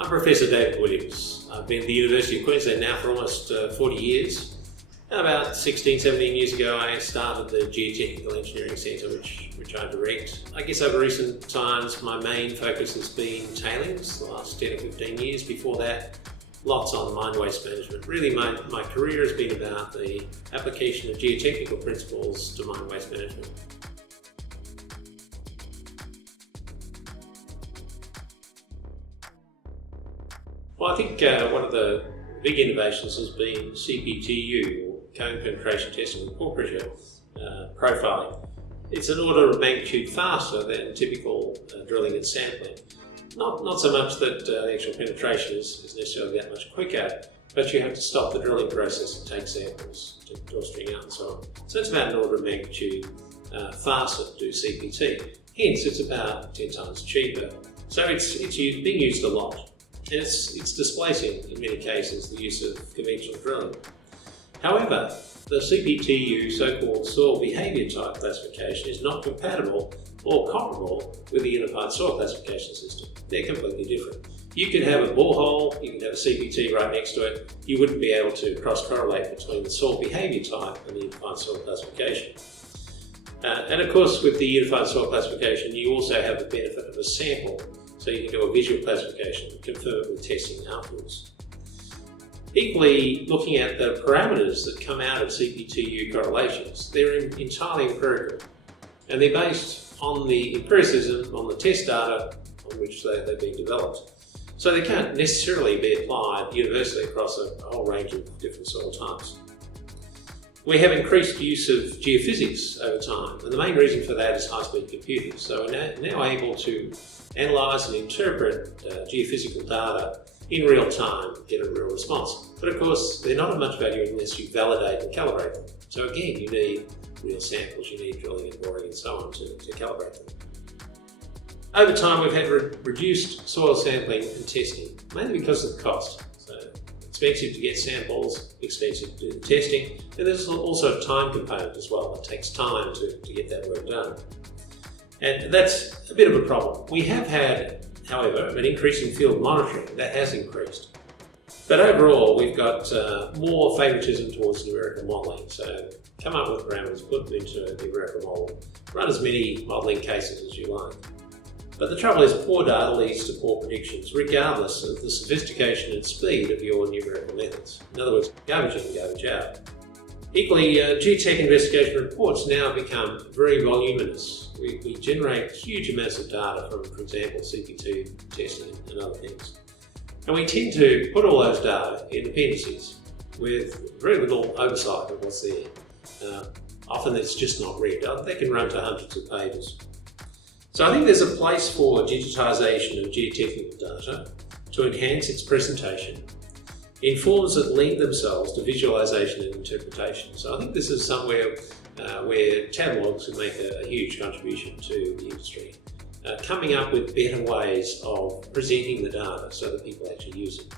I'm Professor David Williams. I've been at the University of Queensland now for almost 40 years. About 16, 17 years ago I started the Geotechnical Engineering Centre which I direct. I guess over recent times my main focus has been tailings, the last 10 or 15 years. Before that, lots on mine waste management. Really my career has been about the application of geotechnical principles to mine waste management. Well, I think one of the big innovations has been CPTU, or cone penetration testing with core pressure profiling. It's an order of magnitude faster than typical drilling and sampling. Not so much that the actual penetration is necessarily that much quicker, but you have to stop the drilling process and take samples, take the drill string out and so on. So it's about an order of magnitude faster to do CPT. Hence, it's about 10 times cheaper. So it's being used a lot. And it's displacing, in many cases, the use of conventional drilling. However, the CPTU, so-called soil behaviour type classification, is not compatible or comparable with the Unified Soil Classification System. They're completely different. You could have a borehole, you can have a CPT right next to it, you wouldn't be able to cross-correlate between the soil behaviour type and the Unified Soil Classification. And of course, with the Unified Soil Classification, you also have the benefit of a sample. So you can do a visual classification and confirm it with testing afterwards. Equally, looking at the parameters that come out of CPTU correlations, they're entirely empirical. And they're based on the empiricism, on the test data on which they've been developed. So they can't necessarily be applied universally across a whole range of different soil types. We have increased use of geophysics over time, and the main reason for that is high-speed computers. So we're now able to analyse and interpret geophysical data in real time, get a real response. But of course, they're not of much value unless you validate and calibrate them. So again, you need real samples, you need drilling and boring and so on to calibrate them. Over time, we've had reduced soil sampling and testing, mainly because of the cost. So expensive to get samples, expensive to do the testing, and there's also a time component as well. It takes time to get that work done. And that's a bit of a problem. We have had, however, an increase in field monitoring. That has increased. But overall, we've got more favouritism towards numerical modelling. So come up with parameters, put them into a numerical model, run as many modelling cases as you like. But the trouble is, poor data leads to poor predictions, regardless of the sophistication and speed of your numerical methods. In other words, garbage in, garbage out. Equally, geotech investigation reports now become very voluminous. We generate huge amounts of data from, for example, CPT testing and other things. And we tend to put all those data in appendices with very little oversight of what's there. Often it's just not read. They can run to hundreds of pages. So I think there's a place for digitisation of geotechnical data to enhance its presentation in forms that lend themselves to visualisation and interpretation. So I think this is somewhere where catalogues can make a huge contribution to the industry, coming up with better ways of presenting the data so that people actually use it.